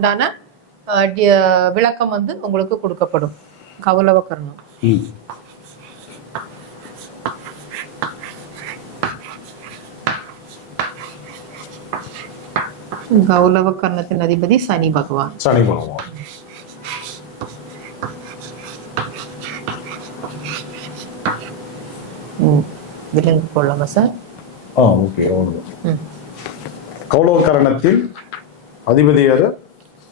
உண்டான விளக்கம் வந்து உங்களுக்கு கொடுக்கப்படும். கௌலவ கர்ணம். கௌலவ கர்ணத்தின் அதிபதி சனி பகவான். சனி பகவான். விலங்கு கொள்ளாம சார். ஓகே. கௌலவ கர்ணத்தின் அதிபதி யாரு?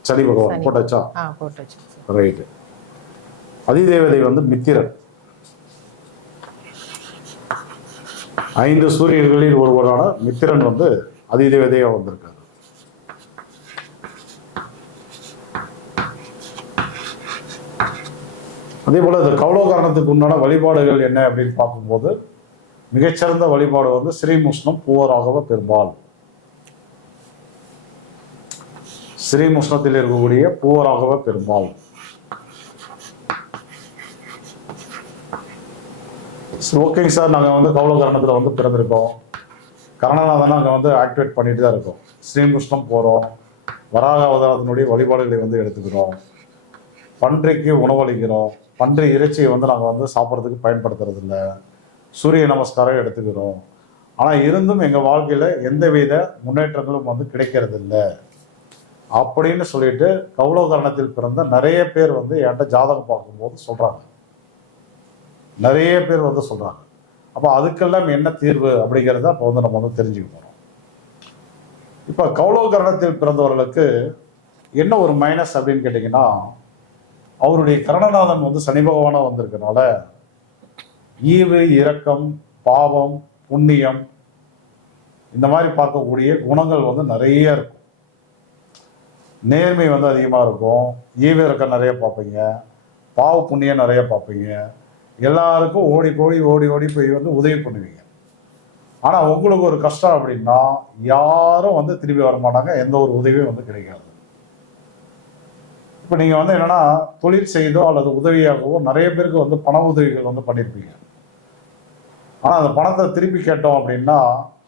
சனி பகவான். போட்டாச்சா? போட்டாச்சு. ரைட். அதிதேவதை வந்து மித்திரன். 5 சூரியர்களில் ஒருவரான மித்திரன் வந்து அதிதேவதையா வந்திருக்காரு. அதே போல இந்த கௌலவ கர்ணத்துக்கு உண்டான வழிபாடுகள் என்ன அப்படின்னு பார்க்கும்போது மிகச்சிறந்த வழிபாடு வந்து ஸ்ரீமுஷ்ணம் பூவராகவ பெருமாள். ஸ்ரீமுஷ்ணத்தில் இருக்கக்கூடிய பூவராகவ பெருமாள். ஓகேங்க சார், நாங்கள் வந்து கௌலவ கர்ணத்தில் வந்து பிறந்திருக்கோம். கர்ணநாதனை நாங்கள் வந்து ஆக்டிவேட் பண்ணிட்டு தான் இருக்கோம். ஸ்ரீமுஷ்ணம் போகிறோம், வராக அவதாரத்தினுடைய வழிபாடுகளை வந்து எடுத்துக்கிறோம், பன்றிக்கு உணவளிக்கிறோம், பன்றி இறைச்சியை வந்து நாங்கள் வந்து சாப்பிட்றதுக்கு பயன்படுத்துறது இல்லை, சூரிய நமஸ்காரம் எடுத்துக்கிறோம். ஆனால் இருந்தும் எங்கள் வாழ்க்கையில் எந்தவித முன்னேற்றங்களும் வந்து கிடைக்கிறது இல்லை அப்படின்னு சொல்லிட்டு கௌலவ கர்ணத்தில் பிறந்த நிறைய பேர் வந்து என்கிட்ட ஜாதகம் பார்க்கும்போது சொல்கிறாங்க. நிறைய பேர் வந்து சொல்கிறாங்க. அப்போ அதுக்கெல்லாம் என்ன தீர்வு அப்படிங்கிறத அப்போ வந்து நம்ம வந்து தெரிஞ்சுக்க போகிறோம். இப்போ கௌலவ கர்ணத்தில் பிறந்தவர்களுக்கு என்ன ஒரு மைனஸ் அப்படின்னு கேட்டிங்கன்னா, அவருடைய கர்ணநாதன் வந்து சனி பகவானா வந்திருக்கனால ஈவு, இரக்கம், பாவம், புண்ணியம் இந்த மாதிரி பார்க்கக்கூடிய குணங்கள் வந்து நிறைய இருக்கும். நேர்மை வந்து அதிகமாக இருக்கும், ஈவு இரக்கம் நிறைய பார்ப்பீங்க, பாவ புண்ணியம் நிறைய பார்ப்பீங்க, எல்லாருக்கும் ஓடி போய் வந்து உதவி பண்ணுவீங்க. ஆனால் உங்களுக்கு ஒரு கஷ்டம் அப்படின்னா யாரும் வந்து திரும்பி வர மாட்டாங்க, எந்த ஒரு உதவியும் வந்து கிடைக்காது. இப்போ நீங்கள் வந்து என்னன்னா தொழில் செய்தோ அல்லது உதவியாகவோ நிறைய பேருக்கு வந்து பண உதவிகள் வந்து பண்ணியிருப்பீங்க. ஆனால் அந்த பணத்தை திருப்பி கேட்டோம் அப்படின்னா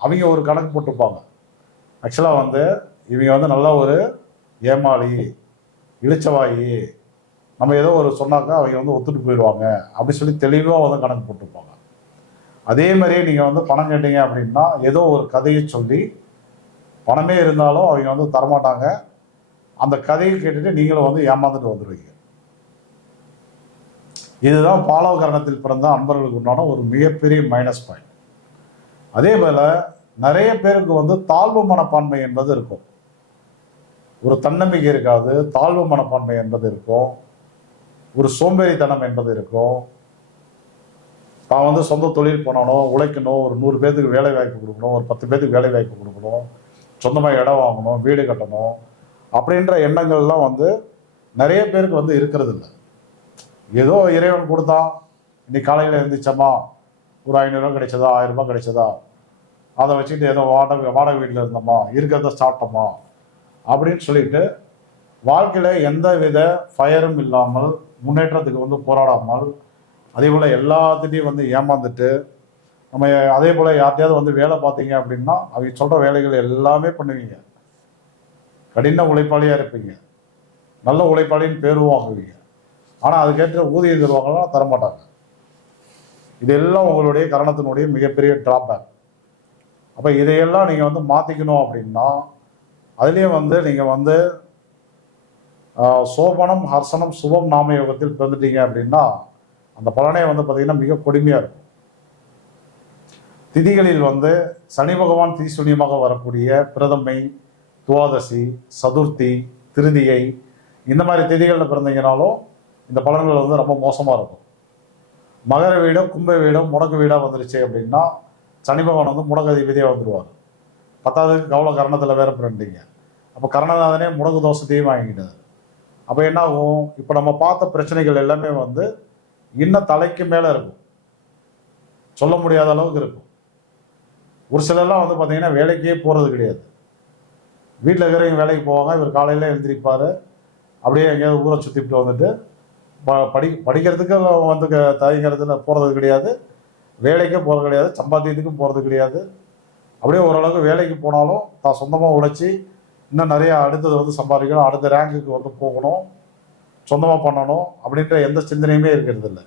அவங்க ஒரு கணக்கு போட்டுப்பாங்க. ஆக்சுவலாக வந்து இவங்க வந்து நல்ல ஒரு ஏமாளி, இளிச்சவாயி, நம்ம ஏதோ ஒரு சொன்னாக்கா அவங்க வந்து ஒத்துட்டு போயிடுவாங்க அப்படி சொல்லி தெளிவாக வந்து கணக்கு போட்டுருப்பாங்க. அதே மாதிரியே நீங்கள் வந்து பணம் கேட்டீங்க அப்படின்னா ஏதோ ஒரு கதையை சொல்லி பணமே இருந்தாலும் அவங்க வந்து தரமாட்டாங்க. அந்த கதையை கேட்டுட்டு நீங்களும் வந்து ஏமாந்துட்டு வந்துடுவீங்க. இதுதான் பாலவ கர்ணத்தில் பிறந்த அன்பர்களுக்கு உண்டான ஒரு மிகப்பெரிய மைனஸ் பாயிண்ட். அதே போல நிறைய பேருக்கு வந்து தாழ்வு மனப்பான்மை என்பது இருக்கும், ஒரு தன்னம்பிக்கை இருக்காது, தாழ்வு மனப்பான்மை என்பது இருக்கும், ஒரு சோம்பேறித்தனம் என்பது இருக்கும். தான் வந்து சொந்த தொழில் பண்ணணும், உழைக்கணும், ஒரு 100 பேருக்கு வேலை வாய்ப்பு கொடுக்கணும், ஒரு 10 பேருக்கு வேலை வாய்ப்பு கொடுக்கணும், சொந்தமாக இடம் வாங்கணும், வீடு கட்டணும் அப்படின்ற எண்ணங்கள்லாம் வந்து நிறைய பேருக்கு வந்து இருக்கிறது இல்லை. ஏதோ இறைவன் கொடுத்தான், இன்னைக்கு காலையில் இருந்துச்சம்மா, ஒரு 500 ரூபா கிடைச்சதா, 1000 ரூபாய் கிடைச்சதா, அதை வச்சுட்டு ஏதோ வாடகை வீட்டில் இருந்தோமா, இருக்கிறத சாப்பிட்டோமா அப்படின்னு சொல்லிட்டு வாழ்க்கையில் எந்த வித ஃபயரும் இல்லாமல் முன்னேற்றத்துக்கு வந்து போராடாமல் அதே போல் எல்லாத்துட்டையும் வந்து ஏமாந்துட்டு நம்ம அதே போல் யார்ட்டையாவது வந்து வேலை பார்த்தீங்க அப்படின்னா அவங்க சொல்கிற வேலைகள் எல்லாமே பண்ணுவீங்க, கடின உழைப்பாளியாக இருப்பீங்க, நல்ல உழைப்பாளின்னு பேரும் வாங்குவீங்க. ஆனால் அதுக்கேற்ற ஊதியம் தருவாங்கன்னா தரமாட்டாங்க. இதெல்லாம் உங்களுடைய கரணத்தினுடைய மிகப்பெரிய டிராபேக். அப்போ இதையெல்லாம் நீங்கள் வந்து மாற்றிக்கணும் அப்படின்னா அதுலேயும் வந்து நீங்கள் வந்து சோபனம், ஹர்சனம், சுபம் நாம யோகத்தில் பிறந்துட்டீங்க அப்படின்னா அந்த பலனே வந்து பார்த்தீங்கன்னா மிக கொடுமையாக இருக்கும். திதிகளில் வந்து சனி பகவான் திதிசூன்யமாக வரக்கூடிய பிரதமை, துவாதசி, சதுர்த்தி, திருதியை இந்த மாதிரி திதிகளில் பிறந்தீங்கனாலும் இந்த பலன்கள் வந்து ரொம்ப மோசமாக இருக்கும். மகர வீடும் கும்ப வீடும் முடக்கு வீடாக வந்துருச்சு அப்படின்னா சனி பகவான் வந்து முடக்கு அதிபதியாக வந்துடுவார். 10வதுக்கு கௌலவ கர்ணத்தில் வேற பிறந்தீங்க. அப்போ கர்ணநாதனே முடக்கு தோஷத்தையும் வாங்கிட்டார். அப்போ என்ன ஆகும், இப்போ நம்ம பார்த்த பிரச்சனைகள் எல்லாமே வந்து இன்னும் தலைக்கு மேலே இருக்கும், சொல்ல முடியாத அளவுக்கு இருக்கும். ஒரு சிலர்லாம் வந்து பார்த்தீங்கன்னா வேலைக்கே போகிறது கிடையாது, வீட்டில் இருக்கிறவங்க வேலைக்கு போவாங்க, இவர் காலையில் எழுந்திரிப்பார், அப்படியே எங்கேயாவது ஊரை சுற்றிட்டு வந்துட்டு படிக்கிறதுக்கு வந்து தயங்கிறதுல போகிறது கிடையாது, வேலைக்கே போகிறது கிடையாது, சம்பாத்தியத்துக்கும் போகிறது கிடையாது. அப்படியே ஓரளவுக்கு வேலைக்கு போனாலும் தான் சொந்தமாக உழைச்சி இன்னும் நிறைய அடுத்தது வந்து சம்பாதிக்கணும், அடுத்த ரேங்குக்கு வந்து போகணும், சொந்தமாக பண்ணணும் அப்படின்ற எந்த சிந்தனையுமே இருக்கிறது இல்லை.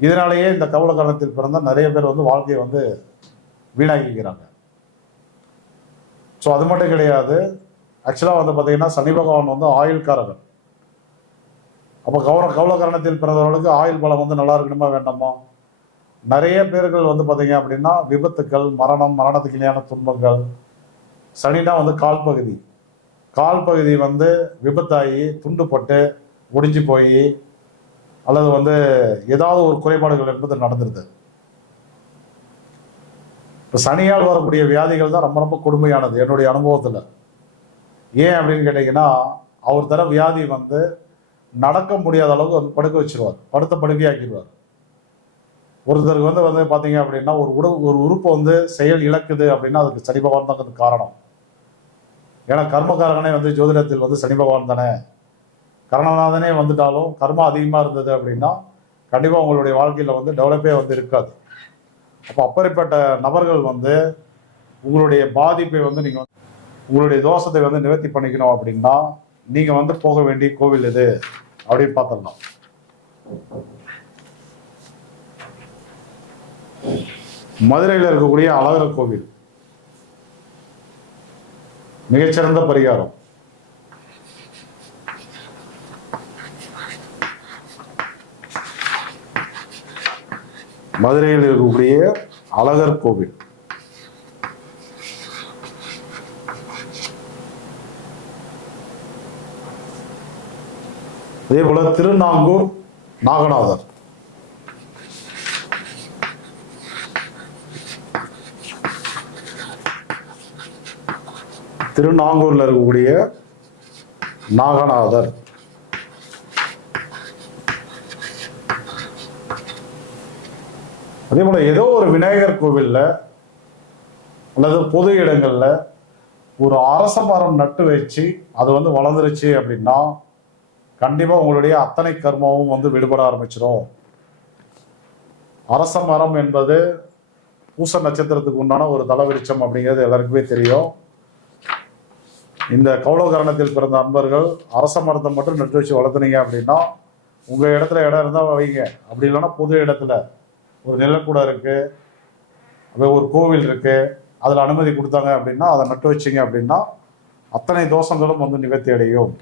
இதனாலேயே இந்த கவல காரணத்தில் பிறந்த நிறைய பேர் வந்து வாழ்க்கையை வந்து வீணாக்கிக்கிறாங்க. ஸோ அது மட்டும் கிடையாது, ஆக்சுவலாக வந்து பார்த்தீங்கன்னா சனி பகவான் வந்து ஆயுள்காரகன். அப்போ கவல காரணத்தில் பிறந்தவர்களுக்கு ஆயுள் பலம் வந்து நல்லா இருக்கணுமா வேண்டாமா? நிறைய பேர்கள் வந்து பார்த்தீங்க அப்படின்னா விபத்துக்கள், மரணத்துக்கு இணையான துன்பங்கள். சனினா வந்து கால் பகுதி வந்து விபத்தாகி துண்டுப்பட்டு ஒடிஞ்சு போய் அல்லது வந்து ஏதாவது ஒரு குறைபாடுகள் என்பது நடந்துருது. இப்போ சனியால் வரக்கூடிய வியாதிகள் தான் ரொம்ப ரொம்ப கொடுமையானது என்னுடைய அனுபவத்தில். ஏன் அப்படின்னு கேட்டிங்கன்னா, அவர் தர வியாதி வந்து நடக்க முடியாத அளவுக்கு வந்து படுக்க வச்சிருவார், படுத்த படுக்கையாக்கிடுவார். ஒருத்தருக்கு வந்து பார்த்தீங்க அப்படின்னா ஒரு உறுப்பு வந்து செயல் இழக்குது அப்படின்னா அதுக்கு சனி பகவான் தான் அதுக்கு காரணம். ஏன்னா கர்மகாரகனே வந்து ஜோதிடத்தில் வந்து சனி பகவான் தானே. கரணநாதனே வந்துட்டாலும் கர்மா அதிகமாக இருந்தது அப்படின்னா கண்டிப்பாக உங்களுடைய வாழ்க்கையில் வந்து டெவலப்பே வந்து இருக்காது. அப்போ அப்படிப்பட்ட நபர்கள் வந்து உங்களுடைய பாதிப்பை வந்து நீங்கள் உங்களுடைய தோஷத்தை வந்து நிவர்த்தி பண்ணிக்கணும் அப்படின்னா நீங்கள் வந்து போக வேண்டிய கோவில் எது அப்படின்னு பார்த்துடலாம். மதுரையில் இருக்கக்கூடிய அழகர் கோவில் மிகச்சிறந்த பரிகாரம். மதுரையில் இருக்கக்கூடிய அழகர் கோவில். அதே போல திருநாங்கூர் நாகநாதர். திருநாங்கூர்ல இருக்கக்கூடிய நாகநாதர். அதே போல ஏதோ ஒரு விநாயகர் கோவில்ல அல்லது பொது இடங்கள்ல ஒரு அரச மரம் நட்டு வச்சு அது வந்து வளர்ந்துருச்சு அப்படின்னா கண்டிப்பா உங்களுடைய அத்தனை கர்மாவும் வந்து விடுபட ஆரம்பிச்சிடும். அரச மரம் என்பது பூச நட்சத்திரத்துக்கு உண்டான ஒரு தலவிருச்சம் அப்படிங்கிறது எல்லாருக்குமே தெரியும். இந்த கௌளவகரணத்தில் பிறந்த அன்பர்கள் அரச மரத்தை மட்டும் நட்டு வச்சு வளர்த்துனீங்க அப்படின்னா உங்க இடத்துல இடம் இருந்தால் வைங்க, அப்படி இல்லைன்னா பொது இடத்துல ஒரு நிலக்கூடம் இருக்கு, அப்படியே ஒரு கோவில் இருக்கு, அதில் அனுமதி கொடுத்தாங்க அப்படின்னா அதை நட்டு வச்சிங்க அப்படின்னா அத்தனை தோஷங்களும் வந்து நிவர்த்தி அடையும்.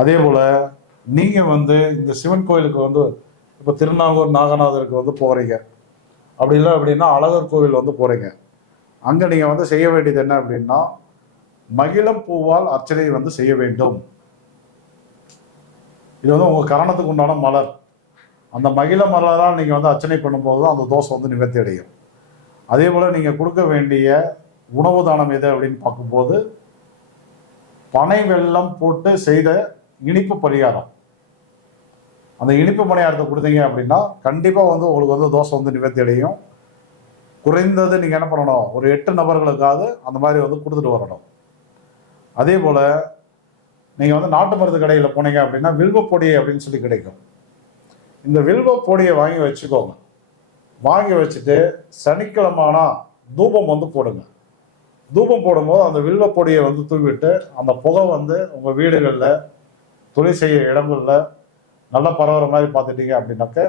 அதே போல நீங்க வந்து இந்த சிவன் கோயிலுக்கு வந்து இப்போ திருநாங்கூர் நாகநாதருக்கு வந்து போறீங்க, அப்படி இல்லை அப்படின்னா அழகர் கோவில் வந்து போறீங்க. அங்க நீங்க வந்து செய்ய வேண்டியது என்ன அப்படின்னா மகிழம் பூவால் அர்ச்சனை வந்து செய்ய வேண்டும். இது வந்து உங்க கரணத்துக்கு உண்டான மலர். அந்த மகிழ மலரால் நீங்க வந்து அர்ச்சனை பண்ணும்போது அந்த தோஷம் வந்து நிவர்த்தி அடையும். அதே போல நீங்க கொடுக்க வேண்டிய உணவு தானம் எது அப்படின்னு பார்க்கும்போது பனை வெல்லம் போட்டு செய்த இனிப்பு பரிகாரம். அந்த இனிப்பு பணியாரத்தை கொடுத்தீங்க அப்படின்னா கண்டிப்பா வந்து உங்களுக்கு வந்து தோஷம் வந்து நிவர்த்தி அடையும். குறைந்தது நீங்க என்ன பண்ணணும், ஒரு 8 நபர்களுக்காவது அந்த மாதிரி வந்து கொடுத்துட்டு வரணும். அதே போல நீங்க வந்து நாட்டு மருந்து கடையில் போனீங்க அப்படின்னா வில்வப்பொடி அப்படின்னு சொல்லி கிடைக்கும். இந்த வில்வப்பொடியை வாங்கி வச்சுக்கோங்க. வாங்கி வச்சுட்டு சனிக்கிழமைனா தூபம் வந்து போடுங்க. தூபம் போடும்போது அந்த வில்வப்பொடியை வந்து தூவிட்டு அந்த புகை வந்து உங்க வீடுகளில் தொழில் செய்ய இடங்கள்ல நல்லா பரவுற மாதிரி பார்த்துட்டீங்க அப்படின்னாக்க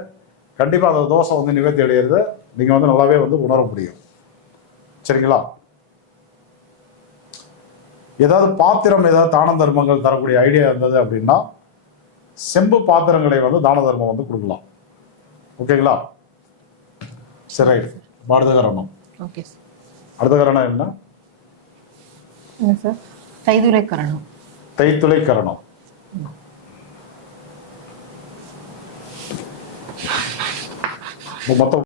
கண்டிப்பா அந்த தோஷம் வந்து நிவர்த்தி அடையிறது நீங்க வந்து நல்லாவே வந்து உணர முடியும். சரிங்களா? ஏதாவது பாத்திரம் ஏதாவது தான தர்மங்கள் தரக்கூடிய ஐடியா இருந்தது அப்படின்னா செம்பு பாத்திரங்களை வந்து தான தர்மம் வந்து கொடுக்கலாம். ஓகேங்களா? சரி, ரைட். அடுத்த கரணம். ஓகே. அடுத்த கரணம் என்ன சார்? தைத்துளை கரணம். தைத்துளை கரணம். மொத்தம்